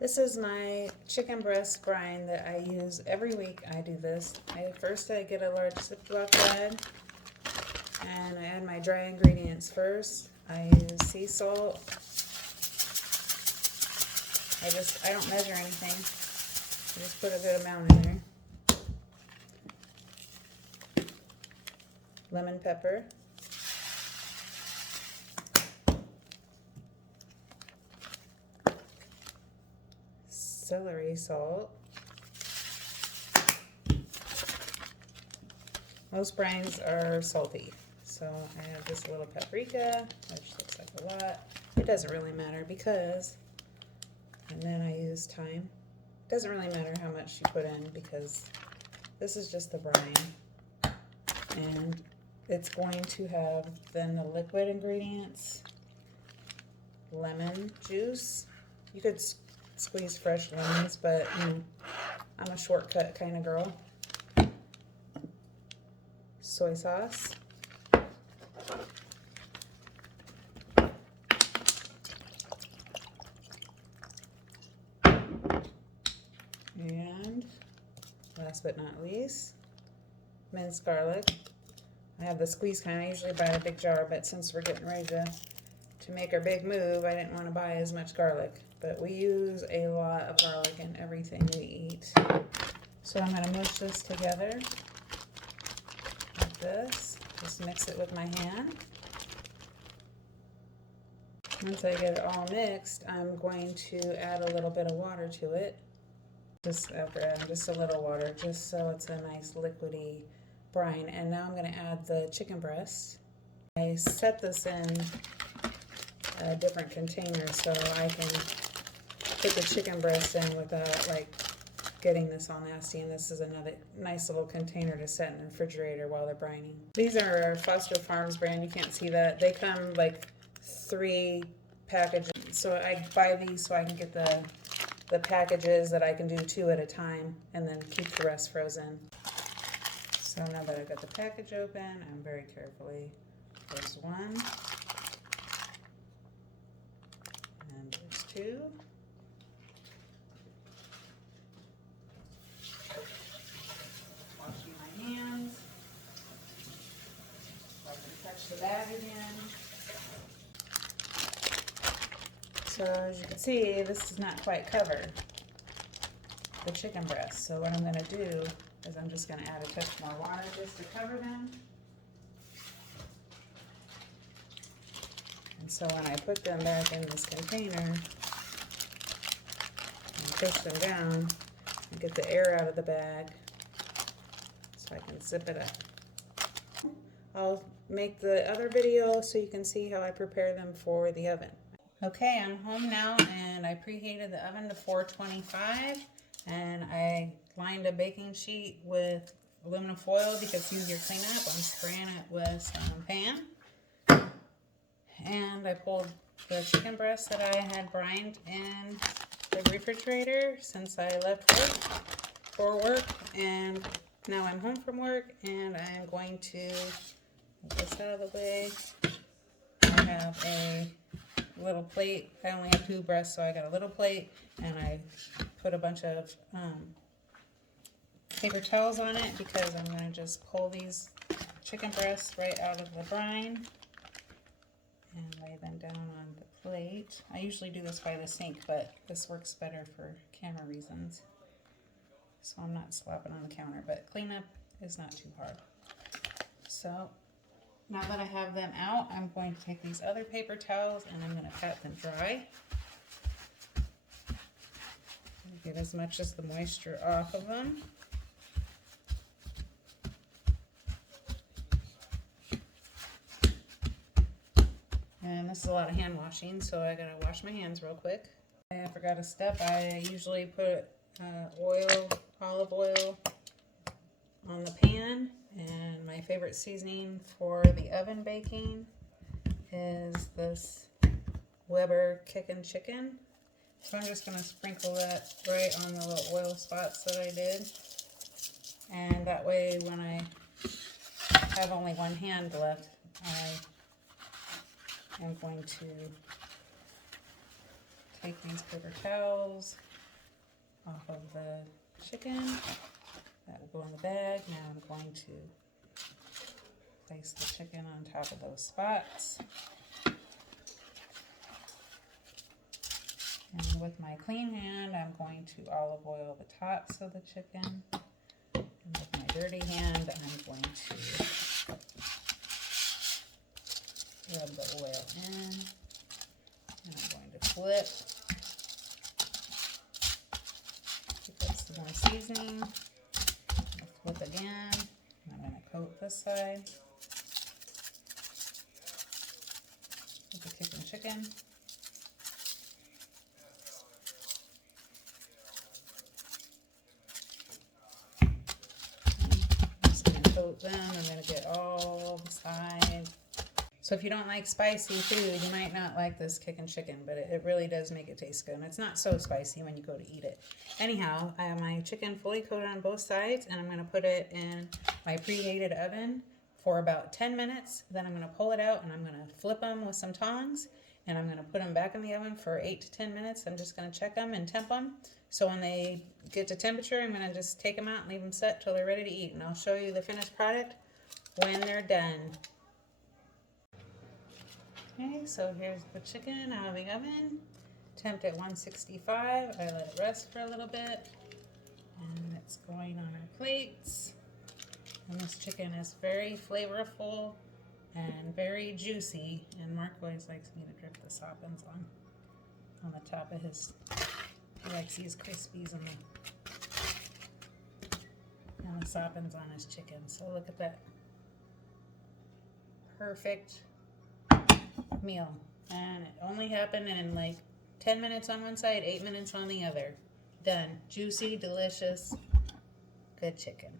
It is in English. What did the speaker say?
This is my chicken breast brine that I use every week. I do this. First I get a large Ziploc bag and I add my dry ingredients first. I use sea salt. I don't measure anything. I just put a good amount in there. Lemon pepper. Celery salt. Most brines are salty, so I have this little paprika, which looks like a lot. It doesn't really matter and then I use thyme. It doesn't really matter how much you put in because this is just the brine, and it's going to have then the liquid ingredients, lemon juice. You could squeeze fresh lemons, but I'm a shortcut kind of girl. Soy sauce. And last but not least, minced garlic. I have the squeeze kind. I usually buy a big jar, but since we're getting ready to make our big move, I didn't want to buy as much garlic. But we use a lot of garlic in everything we eat. So I'm going to mush this together like this. Just mix it with my hand. Once I get it all mixed, I'm going to add a little bit of water to it. Just after adding just a little water, just so it's a nice liquidy brine. And now I'm going to add the chicken breast. I set this in a different container so I can put the chicken breast in without getting this all nasty, and this is another nice little container to set in the refrigerator while they're brining. These are Foster Farms brand. You can't see that. They come like 3 packages, so I buy these so I can get the packages that I can do 2 at a time and then keep the rest frozen. So now that I've got the package open, I'm very carefully, there's 1 and there's 2. The bag again. So as you can see, this is not quite covered, the chicken breast. So what I'm going to do is I'm just going to add a touch more water just to cover them. And so when I put them back in this container and push them down, I get the air out of the bag so I can zip it up. I'll make the other video so you can see how I prepare them for the oven. Okay, I'm home now and I preheated the oven to 425 and I lined a baking sheet with aluminum foil because it's easier to clean up. I'm spraying it with some pan. And I pulled the chicken breast that I had brined in the refrigerator since I left work for work, and now I'm home from work and I'm going to get this out of the way. I have a little plate. I only have 2 breasts, so I got a little plate, and I put a bunch of paper towels on it because I'm going to just pull these chicken breasts right out of the brine and lay them down on the plate. I usually do this by the sink, but this works better for camera reasons, so I'm not slopping on the counter, but cleanup is not too hard. So now that I have them out, I'm going to take these other paper towels and I'm going to pat them dry. Get as much as the moisture off of them. And this is a lot of hand washing, so I gotta wash my hands real quick. I forgot a step. I usually put olive oil on the pan, and my favorite seasoning for the oven baking is this Weber Kickin' Chicken. So I'm just going to sprinkle that right on the little oil spots that I did, and that way when I have only one hand left, I am going to take these paper towels off of the chicken. That will go in the bag. Now I'm going to place the chicken on top of those spots. And with my clean hand, I'm going to olive oil the tops of the chicken. And with my dirty hand, I'm going to rub the oil in. And I'm going to flip. Pick up some more seasoning. I'll flip again. And I'm going to coat this side with the kicking chicken. Coat them. I'm going to get all the sides. So if you don't like spicy food, you might not like this kicking chicken, but it really does make it taste good. And it's not so spicy when you go to eat it. Anyhow, I have my chicken fully coated on both sides, and I'm going to put it in my preheated oven for about 10 minutes. Then I'm going to pull it out, and I'm going to flip them with some tongs, and I'm going to put them back in the oven for 8 to 10 minutes. I'm just going to check them and temp them. So when they get to temperature, I'm going to just take them out and leave them set till they're ready to eat. And I'll show you the finished product when they're done. Okay, so here's the chicken out of the oven. Temp at 165. I let it rest for a little bit. And it's going on our plates. And this chicken is very flavorful and very juicy. And Mark always likes me to drip the soppins on the top of his. He likes these crispies and the soppins on his chicken. So look at that perfect meal. And it only happened in like 10 minutes on one side, 8 minutes on the other. Done. Juicy, delicious, good chicken.